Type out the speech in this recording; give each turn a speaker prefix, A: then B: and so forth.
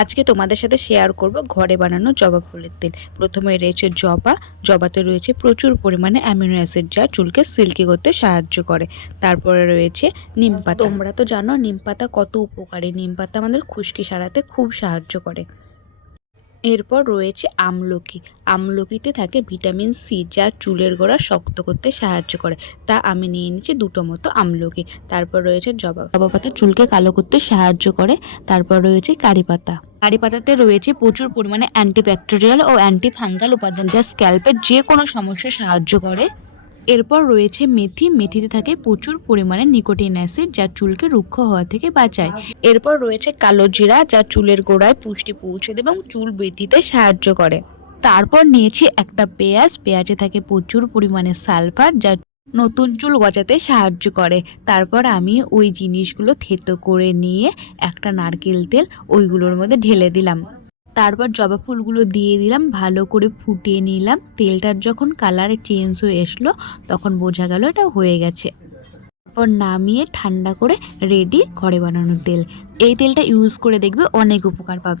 A: আজকে তোমাদের সাথে শেয়ার করব ঘরে বানানো জবা ফুলের তেল। প্রথমে রয়েছে জবা। জবাতে রয়েছে প্রচুর পরিমাণে অ্যামিনো অ্যাসিড যা চুলকে সিল্কি করতে সাহায্য করে। তারপরে রয়েছে নিম পাতা। তোমরা তো জানো, নিম পাতা কত উপকারী। নিম পাতা আমাদের খুশকি সারাতে খুব সাহায্য করে। এরপর রয়েছে আমলকি। আমলকিতে থাকে ভিটামিন সি, যা চুলের গোড়া শক্ত করতে সাহায্য করে। তা আমি নিয়ে নিচ্ছি দুটো মতো আমলকি। তারপর রয়েছে জবা জবা পাতা চুলকে কালো করতে সাহায্য করে। তারপর রয়েছে কারি পাতা। কারি পাতাতে রয়েছে প্রচুর পরিমাণে অ্যান্টিব্যাকটেরিয়াল ও অ্যান্টি ফাঙ্গাল উপাদান, যা স্ক্যাল্পের যে কোনো সমস্যায় সাহায্য করে। এরপর রয়েছে মেথি। মেথিতে থাকে প্রচুর পরিমাণে নিকোটিন অ্যাসিড যা চুলকে রুক্ষ হওয়া থেকে বাঁচায়। এরপর রয়েছে কালো জিরা যা চুলের গোড়ায় পুষ্টি পৌঁছে দেয় এবং চুল বৃদ্ধিতে সাহায্য করে। তারপর নিয়েছি একটা পেঁয়াজ। পেঁয়াজে থাকে প্রচুর পরিমাণে সালফার যা নতুন চুল গজাতে সাহায্য করে। তারপর আমি ওই জিনিসগুলো থেতো করে নিয়ে একটা নারকেল তেল ওইগুলোর মধ্যে ঢেলে দিলাম। তারপর জবা ফুলগুলো দিয়ে দিলাম, ভালো করে ফুটিয়ে নিলাম। তেলটার যখন কালার চেঞ্জ হয়ে এসলো, তখন বোঝা গেল এটা হয়ে গেছে। তারপর নামিয়ে ঠান্ডা করে রেডি ঘরে বানানোর তেল। এই তেলটা ইউজ করে দেখবে অনেক উপকার পাবে।